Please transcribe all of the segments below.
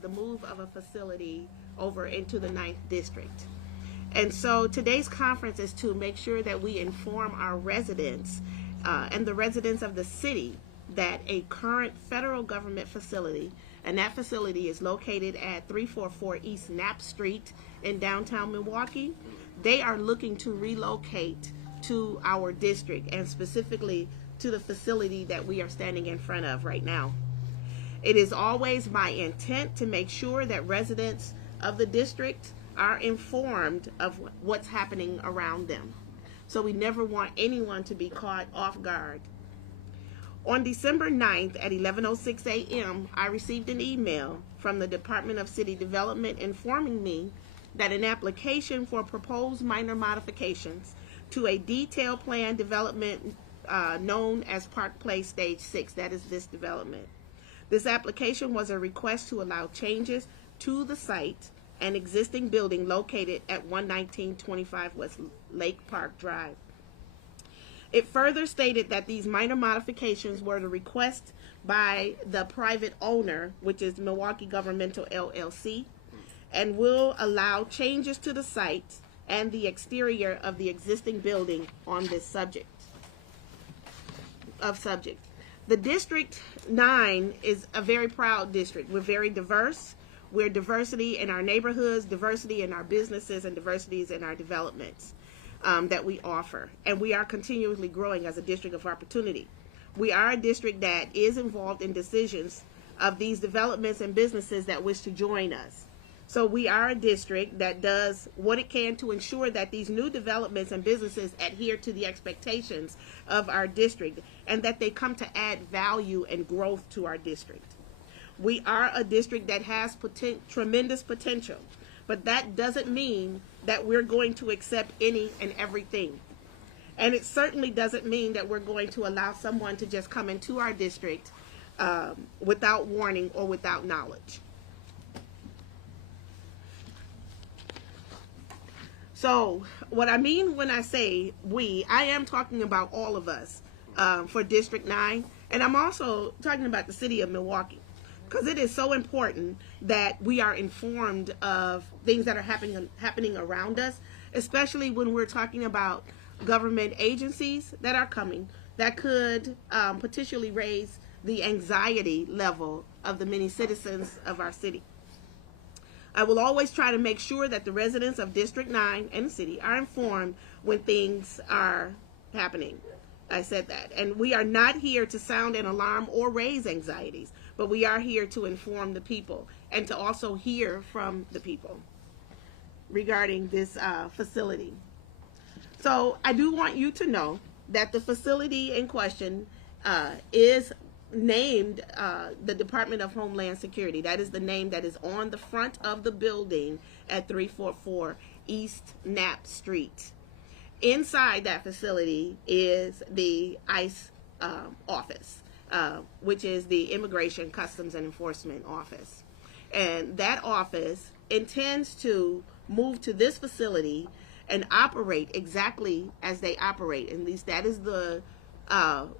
the move of a facility over into the 9th District. And so today's conference is to make sure that we inform our residents and the residents of the city that a current federal government facility, and that facility is located at 344 East Knapp Street in downtown Milwaukee, they are looking to relocate to our district, and specifically to the facility that we are standing in front of right now. It is always my intent to make sure that residents of the district are informed of what's happening around them. So we never want anyone to be caught off guard. On December 9th at 11:06 a.m., I received an email from the Department of City Development informing me that an application for proposed minor modifications to a detailed plan development known as Park Place Stage 6, that is this development. This application was a request to allow changes to the site and existing building located at 11925 West Lake Park Drive. It further stated that these minor modifications were the request by the private owner, which is Milwaukee Governmental LLC, and will allow changes to the site and the exterior of the existing building on this subject. The District 9 is a very proud district. We're very diverse. We're diversity in our neighborhoods, diversity in our businesses, and diversities in our developments that we offer. And we are continually growing as a district of opportunity. We are a district that is involved in decisions of these developments and businesses that wish to join us. So we are a district that does what it can to ensure that these new developments and businesses adhere to the expectations of our district and that they come to add value and growth to our district. We are a district that has tremendous potential, but that doesn't mean that we're going to accept any and everything. And it certainly doesn't mean that we're going to allow someone to just come into our district without warning or without knowledge. So what I mean when I say we, I am talking about all of us for District 9, and I'm also talking about the city of Milwaukee, because it is so important that we are informed of things that are happening around us, especially when we're talking about government agencies that are coming that could potentially raise the anxiety level of the many citizens of our city. I will always try to make sure that the residents of District 9 and the city are informed when things are happening. I said that. And we are not here to sound an alarm or raise anxieties, but we are here to inform the people and to also hear from the people regarding this facility. So I do want you to know that the facility in question is named the Department of Homeland Security. That is the name that is on the front of the building at 344 East Knapp Street. Inside that facility is the ICE office, which is the Immigration, Customs, and Enforcement Office. And that office intends to move to this facility and operate exactly as they operate. At least that is the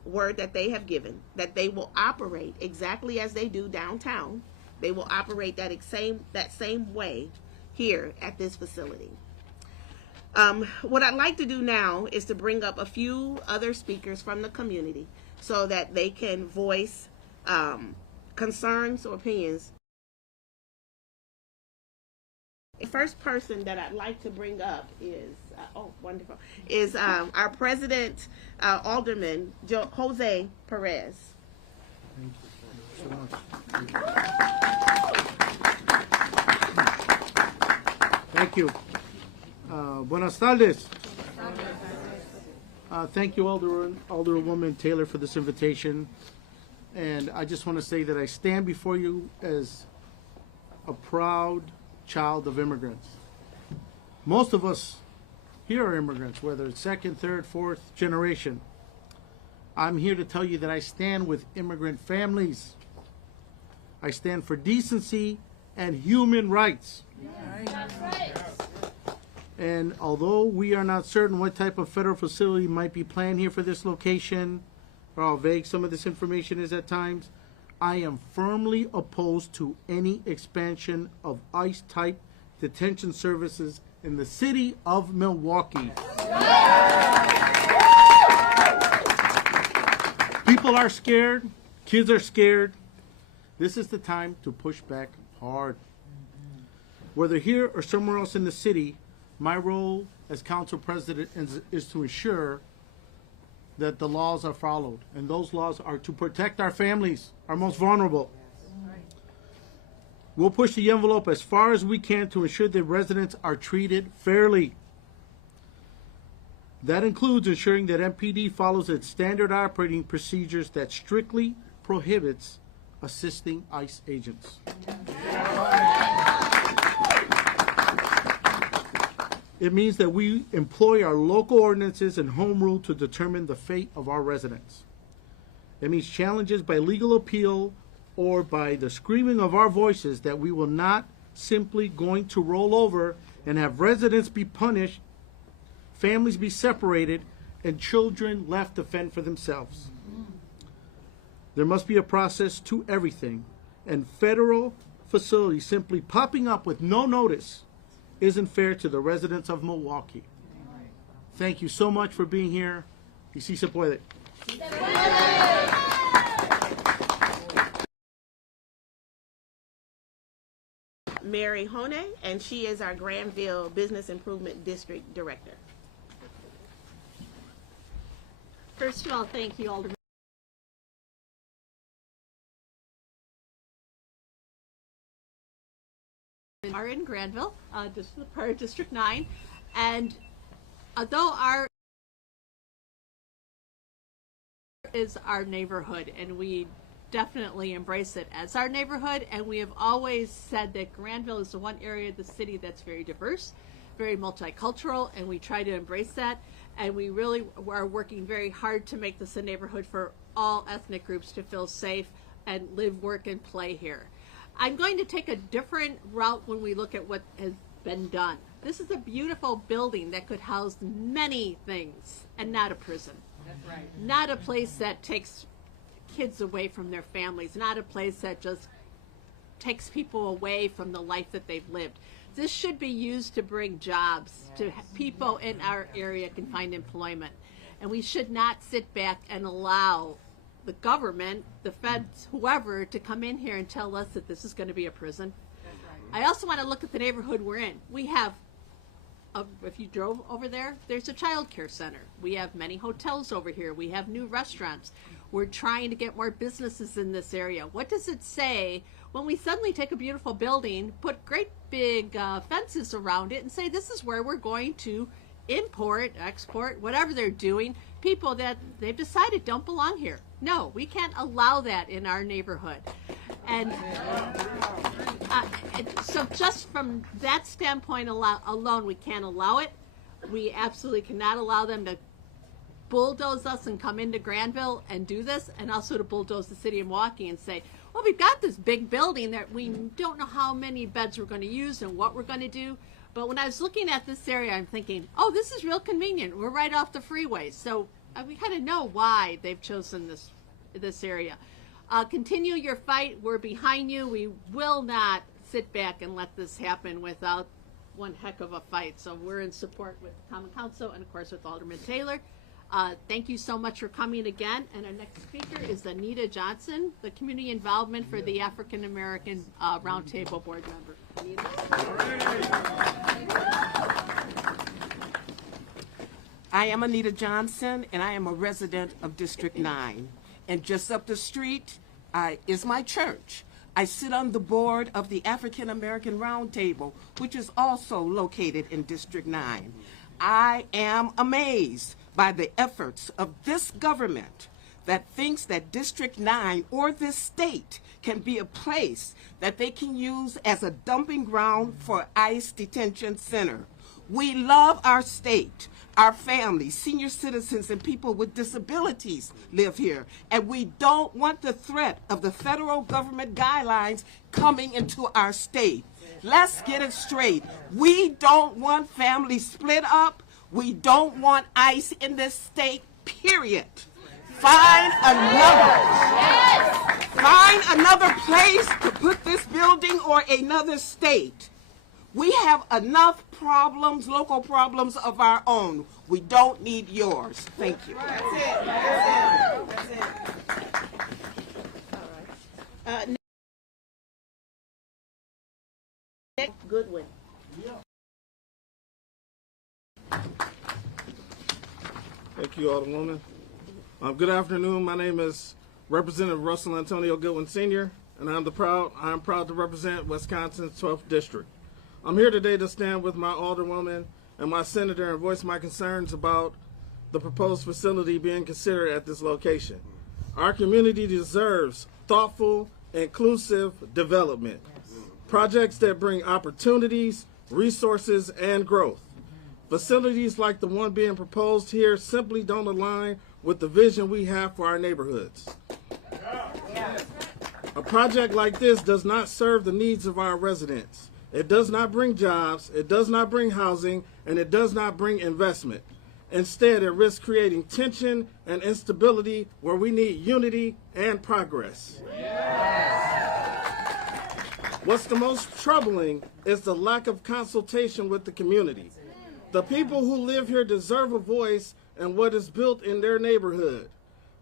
word that they have given, that they will operate exactly as they do downtown. They will operate that same way here at this facility. What I'd like to do now is to bring up a few other speakers from the community so that they can voice concerns or opinions. The first person that I'd like to bring up is, is our President, Alderman Jose Perez. Thank you. Buenas tardes. Thank you, Alderwoman Taylor, for this invitation. And I just want to say that I stand before you as a proud child of immigrants. Most of us here are immigrants, whether it's second, third, fourth generation. I'm here to tell you that I stand with immigrant families. I stand for decency and human rights. That's right. And although we are not certain what type of federal facility might be planned here for this location, or how vague some of this information is at times, I am firmly opposed to any expansion of ICE-type detention services in the city of Milwaukee. People are scared. Kids are scared. This is the time to push back hard. Whether here or somewhere else in the city, my role as council president is to ensure that the laws are followed. And those laws are to protect our families, our most vulnerable. We'll push the envelope as far as we can to ensure that residents are treated fairly. That includes ensuring that MPD follows its standard operating procedures that strictly prohibits assisting ICE agents. It means that we employ our local ordinances and home rule to determine the fate of our residents. It means challenges by legal appeal or by the screaming of our voices that we will not simply going to roll over and have residents be punished, families be separated, and children left to fend for themselves. There must be a process to everything, and federal facilities simply popping up with no notice isn't fair to the residents of Milwaukee. Thank you so much for being here. Y sí se puede. Mary Hone, and she is our Granville Business Improvement District Director. First of all, thank you, Alderman. Are in Granville, part of District 9, and although our is our neighborhood, and we definitely embrace it as our neighborhood, and we have always said that Granville is the one area of the city that's very diverse, very multicultural, and we try to embrace that, and we really are working very hard to make this a neighborhood for all ethnic groups to feel safe and live, work, and play here. I'm going to take a different route when we look at what has been done. This is a beautiful building that could house many things, and not a prison. That's right. Not a place that takes kids away from their families, not a place that just takes people away from the life that they've lived. This should be used to bring jobs, to people in our area can find employment. And we should not sit back and allow the government, the feds, whoever, to come in here and tell us that this is going to be a prison. That's right. I also want to look at the neighborhood we're in. We have, if you drove over there, there's a child care center. We have many hotels over here. We have new restaurants. We're trying to get more businesses in this area. What does it say when we suddenly take a beautiful building, put great big fences around it, and say this is where we're going to import, export, whatever they're doing, people that they've decided don't belong here? No, we can't allow that in our neighborhood. And so just from that standpoint alone, we can't allow it. We absolutely cannot allow them to bulldoze us and come into Granville and do this, and also to bulldoze the city of Milwaukee and say, well, we've got this big building that we don't know how many beds we're going to use and what we're going to do. But when I was looking at this area, I'm thinking, oh, this is real convenient. We're right off the freeway. So we kind of know why they've chosen this area. Continue your fight. We're behind you. We will not sit back and let this happen without one heck of a fight. So we're in support with the Common Council and, of course, with Alderman Taylor. Thank you so much for coming again. And our next speaker is Anita Johnson, the Community Involvement for the African American Roundtable Board member. Anita? I am Anita Johnson, and I am a resident of District 9. And just up the street is my church. I sit on the board of the African American Roundtable, which is also located in District 9. I am amazed by the efforts of this government that thinks that District 9 or this state can be a place that they can use as a dumping ground for ICE detention center. We love our state. Our families, senior citizens, and people with disabilities live here. And we don't want the threat of the federal government guidelines coming into our state. Let's get it straight. We don't want families split up. We don't want ICE in this state, period. Find another. Yes. find another place to put this building or another state. We have enough problems, local problems of our own. We don't need yours. Thank you. That's it. That's it. All right. Nick Goodwin. Thank you, Alderwoman. Good afternoon. My name is Representative Russell Antonio Goodwin Sr., and I'm proud to represent Wisconsin's 12th District. I'm here today to stand with my Alderwoman and my Senator and voice my concerns about the proposed facility being considered at this location. Our community deserves thoughtful, inclusive development. Projects that bring opportunities, resources, and growth. Facilities like the one being proposed here simply don't align with the vision we have for our neighborhoods. A project like this does not serve the needs of our residents. It does not bring jobs, it does not bring housing, and it does not bring investment. Instead, it risks creating tension and instability where we need unity and progress. What's the most troubling is the lack of consultation with the community. The people who live here deserve a voice in what is built in their neighborhood.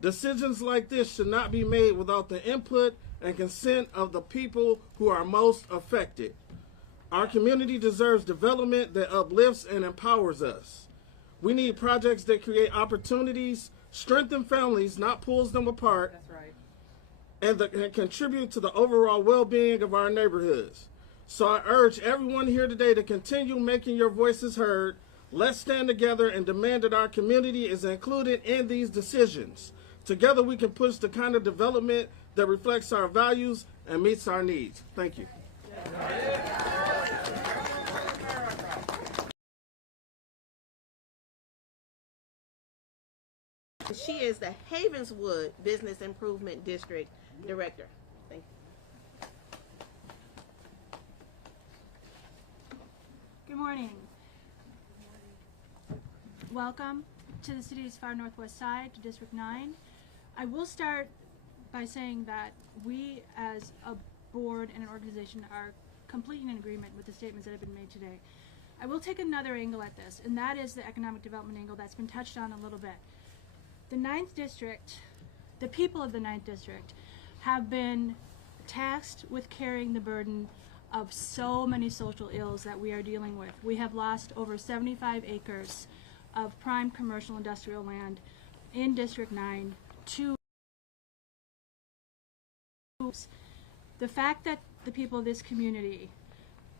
Decisions like this should not be made without the input and consent of the people who are most affected. Our community deserves development that uplifts and empowers us. We need projects that create opportunities, strengthen families, not pulls them apart. That's right. And that contribute to the overall well-being of our neighborhoods. So I urge everyone here today to continue making your voices heard. Let's stand together and demand that our community is included in these decisions. Together we can push the kind of development that reflects our values and meets our needs. Thank you. She is the Havenswood Business Improvement District Director. Thank you. Good morning. Welcome to the city's far northwest side, to District 9. I will start by saying that we as a board and an organization are completely in agreement with the statements that have been made today. I will take another angle at this, and that is the economic development angle that's been touched on a little bit. The 9th District, the people of the 9th District, have been tasked with carrying the burden of so many social ills that we are dealing with. We have lost over 75 acres of prime commercial industrial land in District 9 to the fact that the people of this community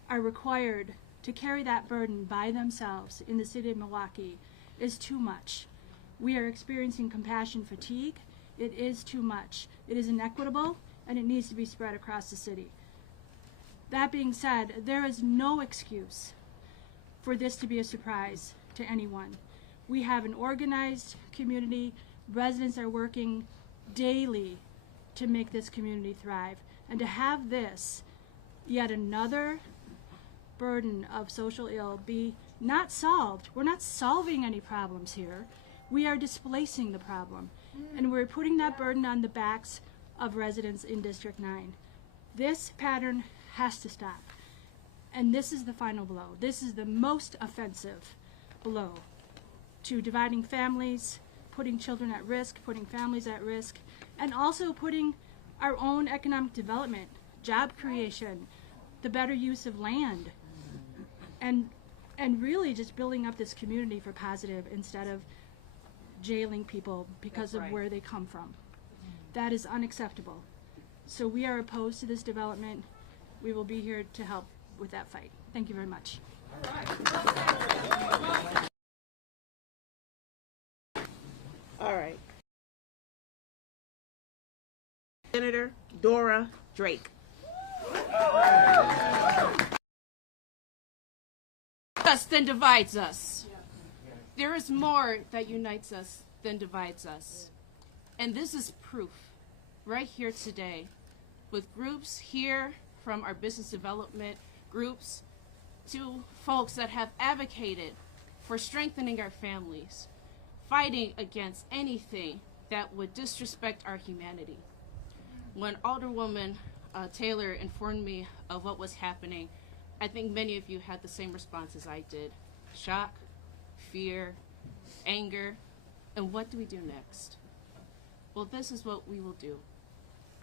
are required to carry that burden by themselves in the city of Milwaukee is too much. We are experiencing compassion fatigue. It is too much. It is inequitable, and it needs to be spread across the city. That being said, there is no excuse for this to be a surprise to anyone. We have an organized community. Residents are working daily to make this community thrive. And to have this, yet another burden of social ill, be not solved. We're not solving any problems here. We are displacing the problem. And we're putting that burden on the backs of residents in District 9. This pattern has to stop. And this is the final blow. This is the most offensive blow to dividing families, putting children at risk, putting families at risk, and also putting our own economic development, job creation, the better use of land, and really just building up this community for positive instead of jailing people because of where they come from. That is unacceptable. So we are opposed to this development. We will be here to help with that fight. Thank you very much. All right. Senator Dora Drake. Us than divides us. There is more that unites us than divides us. And this is proof right here today with groups here from our business development groups to folks that have advocated for strengthening our families, fighting against anything that would disrespect our humanity. when Alderwoman Taylor informed me of what was happening, I think many of you had the same response as I did. Shock, fear, anger, and what do we do next? Well, this is what we will do.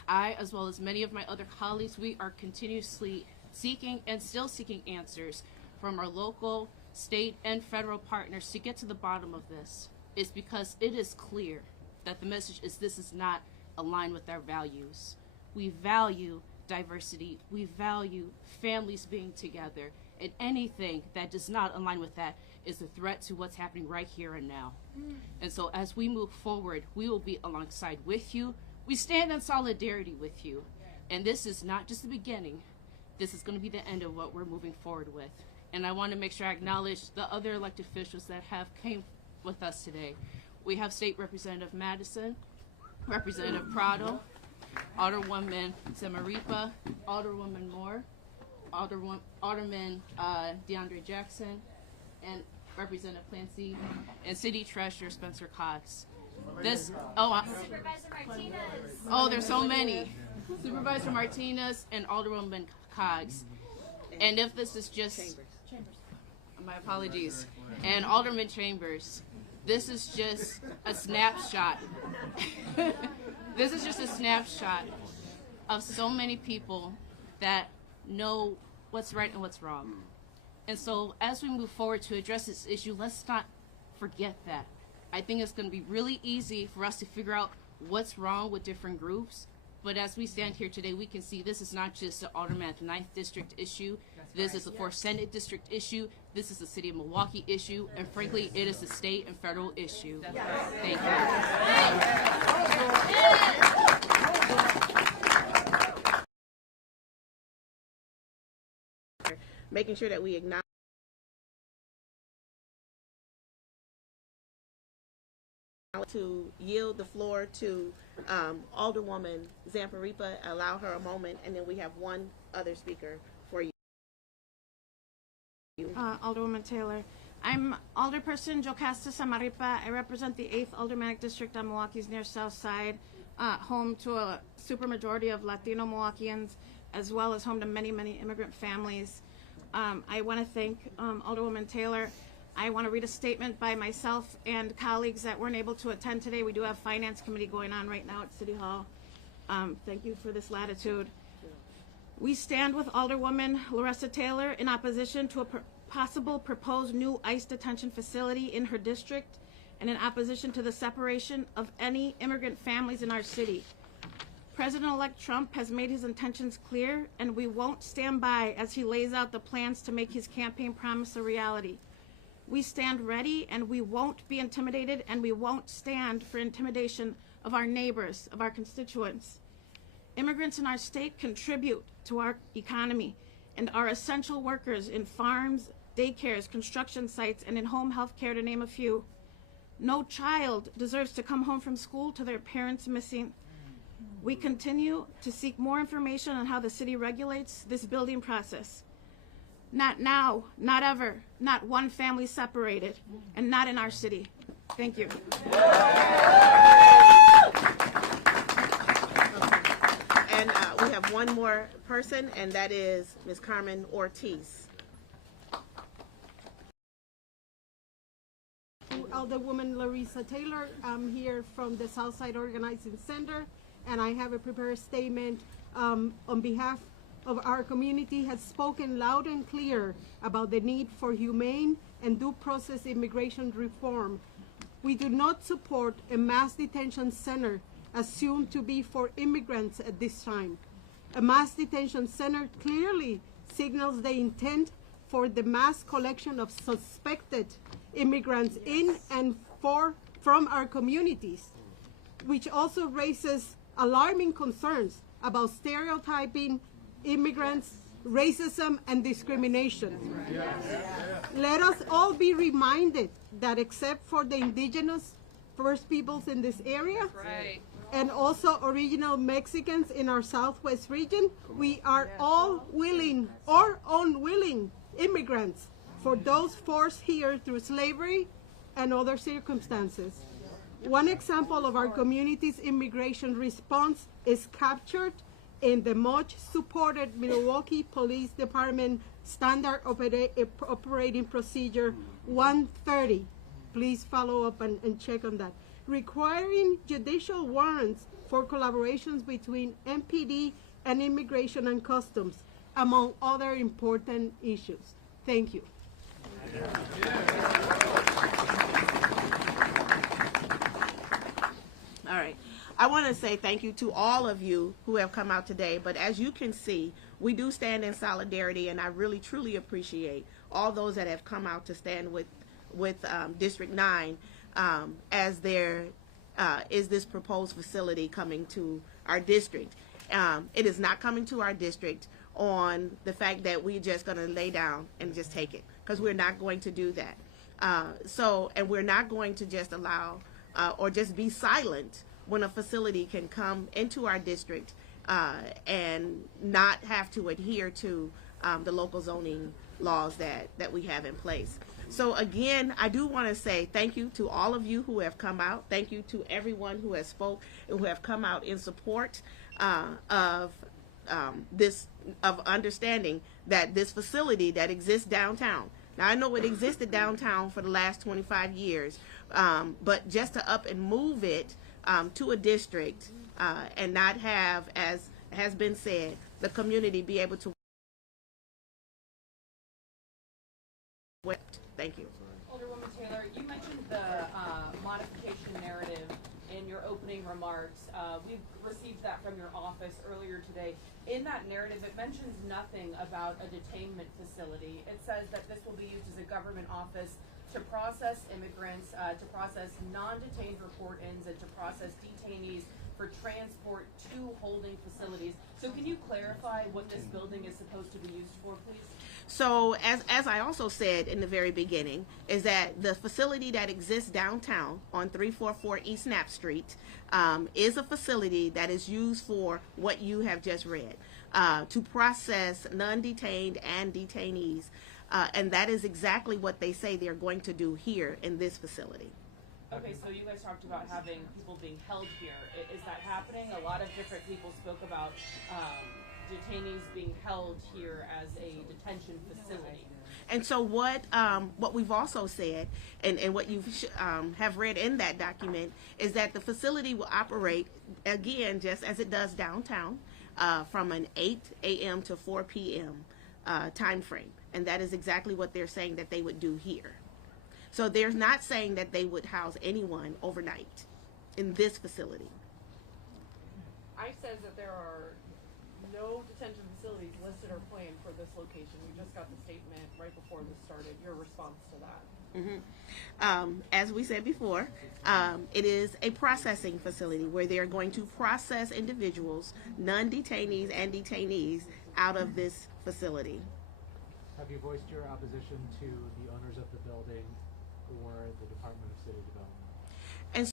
I, as well as many of my other colleagues, we are continuously seeking and still seeking answers from our local, state, and federal partners to get to the bottom of this. It's because it is clear that the message is this is not aligned with our values. We value diversity. We value families being together. And anything that does not align with that is a threat to what's happening right here and now. And so as we move forward, we will be alongside with you. We stand in solidarity with you. And this is not just the beginning. This is going to be the end of what we're moving forward with. And I want to make sure I acknowledge the other elected officials that have came with us today. We have State Representative Madison, Representative Prado, Alderwoman Zamaripa, Alderwoman Moore, Alderman DeAndre Jackson, and Representative Clancy, and City Treasurer Spencer Cox. Supervisor Martinez. Oh, there's so many. Supervisor Martinez and Alderwoman Cox. And if this is just my apologies, and Alderman Chambers, this is just a snapshot. This is just a snapshot of so many people that know what's right and what's wrong. And so as we move forward to address this issue, let's not forget that. I think it's going to be really easy for us to figure out what's wrong with different groups. But as we stand here today, we can see this is not just the Alderman 9th District issue. This is the 4th Senate District issue. This is the City of Milwaukee issue. And frankly, it is a state and federal issue. Thank you. Making sure that we acknowledge to yield the floor to Alderwoman Zamaripa, allow her a moment, and then we have one other speaker for you. Alderwoman Taylor. I'm Alderperson Jocasta Zamaripa. I represent the 8th Aldermanic District on Milwaukee's near south side, home to a supermajority of Latino Milwaukeeans, as well as home to many, many immigrant families. I want to thank Alderwoman Taylor. I want to read a statement by myself and colleagues that weren't able to attend today. We do have Finance Committee going on right now at City Hall. Thank you for this latitude. We stand with Alderwoman Larresa Taylor in opposition to a possible proposed new ICE detention facility in her district and in opposition to the separation of any immigrant families in our city. President-elect Trump has made his intentions clear, and we won't stand by as he lays out the plans to make his campaign promise a reality. We stand ready, and we won't be intimidated, and we won't stand for intimidation of our neighbors, of our constituents. Immigrants in our state contribute to our economy and are essential workers in farms, daycares, construction sites, and in home health care, to name a few. No child deserves to come home from school to their parents missing. We continue to seek more information on how the city regulates this building process. Not now, not ever, not one family separated, and not in our city. Thank you. And we have one more person, and that is Ms. Carmen Ortiz. Alderwoman Larresa Taylor. I'm here from the Southside Organizing Center, and I have a prepared statement on behalf of our community. Has spoken loud and clear about the need for humane and due process immigration reform. We do not support a mass detention center assumed to be for immigrants at this time. A mass detention center clearly signals the intent for the mass collection of suspected immigrants in and from our communities, which also raises alarming concerns about stereotyping immigrants, racism, and discrimination. Let us all be reminded that except for the indigenous First Peoples in this area, and also original Mexicans in our Southwest region, we are all willing or unwilling immigrants for those forced here through slavery and other circumstances. One example of our community's immigration response is captured in the much supported Milwaukee Police Department Standard Operating Procedure 130. Please follow up and check on that. Requiring judicial warrants for collaborations between MPD and Immigration and Customs, among other important issues. Thank you. All right. I want to say thank you to all of you who have come out today. But as you can see, we do stand in solidarity, and I really, truly appreciate all those that have come out to stand with District 9 as there is this proposed facility coming to our district. It is not coming to our district on the fact that we're just going to lay down and just take it, because we're not going to do that. And we're not going to just allow or just be silent when a facility can come into our district and not have to adhere to the local zoning laws that we have in place. So again, I do want to say thank you to all of you who have come out. Thank you to everyone who has spoke and who have come out in support of understanding that this facility that exists downtown. Now I know it existed downtown for the last 25 years, but just to up and move it to a district and not have, as has been said, the community be able to. Thank you. Alderwoman Taylor, you mentioned the modification narrative in your opening remarks. We've received that from your office earlier today. In that narrative, it mentions nothing about a detainment facility. It says that this will be used as a government office to process immigrants, to process non-detained report-ins, and to process detainees for transport to holding facilities. So can you clarify what this building is supposed to be used for, please? So as I also said in the very beginning, is that the facility that exists downtown on 344 East Knapp Street is a facility that is used for what you have just read, to process non-detained and detainees. And that is exactly what they say they're going to do here in this facility. Okay, so you guys talked about having people being held here. Is that happening? A lot of different people spoke about detainees being held here as a detention facility. And so what we've also said, and what you have read in that document, is that the facility will operate, again, just as it does downtown, from an 8 a.m. to 4 p.m. Time frame. And that is exactly what they're saying that they would do here. So they're not saying that they would house anyone overnight in this facility. ICE says that there are no detention facilities listed or planned for this location. We just got the statement right before this started. Your response to that? Mm-hmm. As we said before, it is a processing facility where they're going to process individuals, non-detainees and detainees, out of this facility. Have you voiced your opposition to the owners of the building or the Department of City Development? And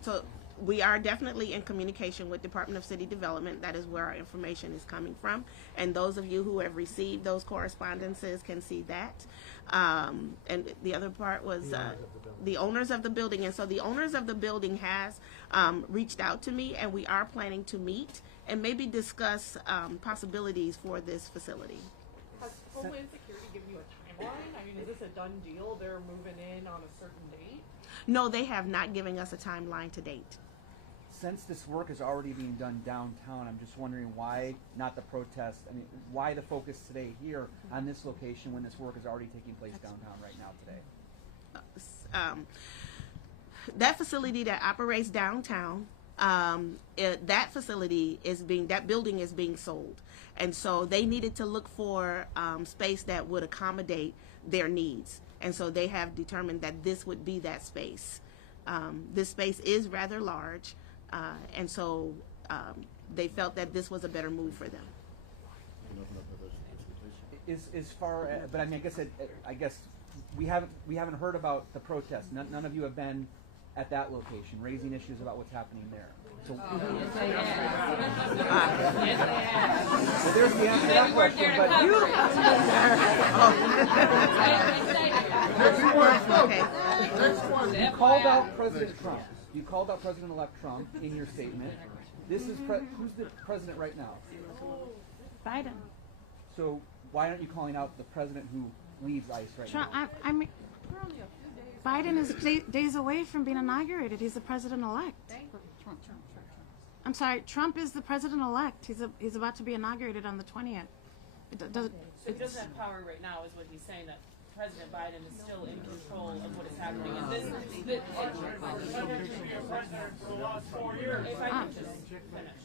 so we are definitely in communication with Department of City Development. That is where our information is coming from. And those of you who have received those correspondences can see that. And the other part was the owners of the building. And so the owners of the building has reached out to me, and we are planning to meet and maybe discuss possibilities for this facility. Has Homeland Security given you a timeline? I mean, is this a done deal? They're moving in on a certain date? No, they have not given us a timeline to date. Since this work is already being done downtown, I'm just wondering why not the protest? I mean, why the focus today here on this location when this work is already taking place downtown right now today? That facility that operates downtown, that facility is that building is being sold. And so they needed to look for space that would accommodate their needs. And so they have determined that this would be that space. This space is rather large, and so they felt that this was a better move for them. As far as, but I mean, I guess we haven't heard about the protest. None of you have been at that location raising issues about what's happening there. So well, there's the answer to that question. But Okay. You called out President Trump. You called out President-elect Trump in your statement. This is who's the president right now? Biden. So why aren't you calling out the president who leads ICE right Trump, now? I mean, Biden is days away from being inaugurated. He's the president-elect. I'm sorry, Trump is the president-elect. He's about to be inaugurated on the 20th. So he doesn't have power right now, is what he's saying, that President Biden is still in control of what is happening. And this, if I could just finish.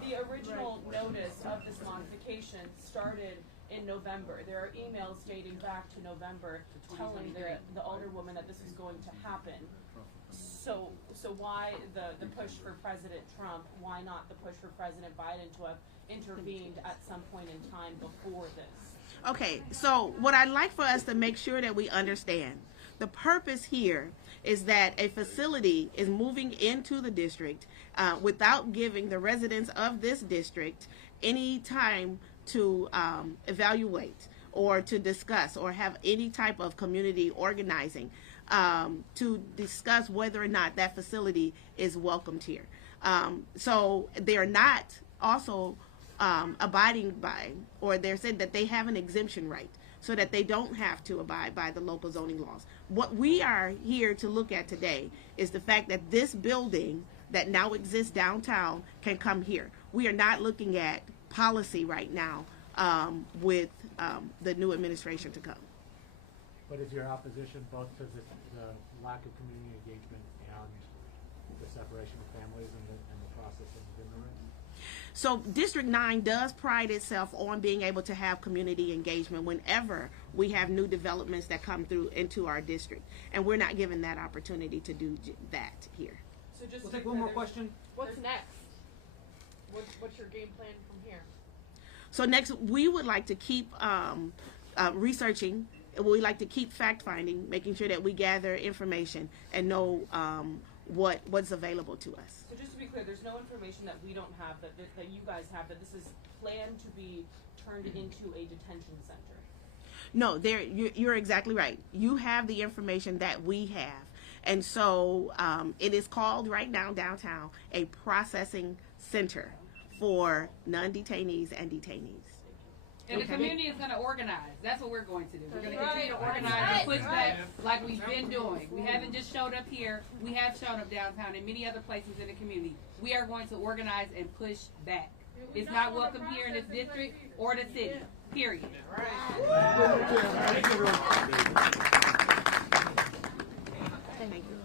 The original notice of this modification started in November. There are emails dating back to November telling the alderwoman that this is going to happen. So why the push for President Trump? Why not the push for President Biden to have intervened at some point in time before this? Okay, so what I'd like for us to make sure that we understand, the purpose here is that a facility is moving into the district without giving the residents of this district any time to evaluate or to discuss or have any type of community organizing to discuss whether or not that facility is welcomed here. So they're not also abiding by, or they're saying that they have an exemption right so that they don't have to abide by the local zoning laws. What we are here to look at today is the fact that this building that now exists downtown can come here. We are not looking at policy right now with the new administration to come. But is your opposition both to the lack of community engagement and the separation of families and the process of immigrants? So District 9 does pride itself on being able to have community engagement whenever we have new developments that come through into our district. And we're not given that opportunity to do that here. So just We'll take one more question. What's next? What's your game plan from here? So next, we would like to keep researching. We like to keep fact-finding, making sure that we gather information and know what's available to us. So just to be clear, there's no information that we don't have, that you guys have, that this is planned to be turned into a detention center. No, you're exactly right. You have the information that we have. And so it is called right now downtown a processing center for non-detainees and detainees. And the community is going to organize. That's what we're going to do. We're going to continue to organize and push back like we've been doing. We haven't just showed up here. We have shown up downtown and many other places in the community. We are going to organize and push back. It's not welcome here in this district or the city. Period. Thank you.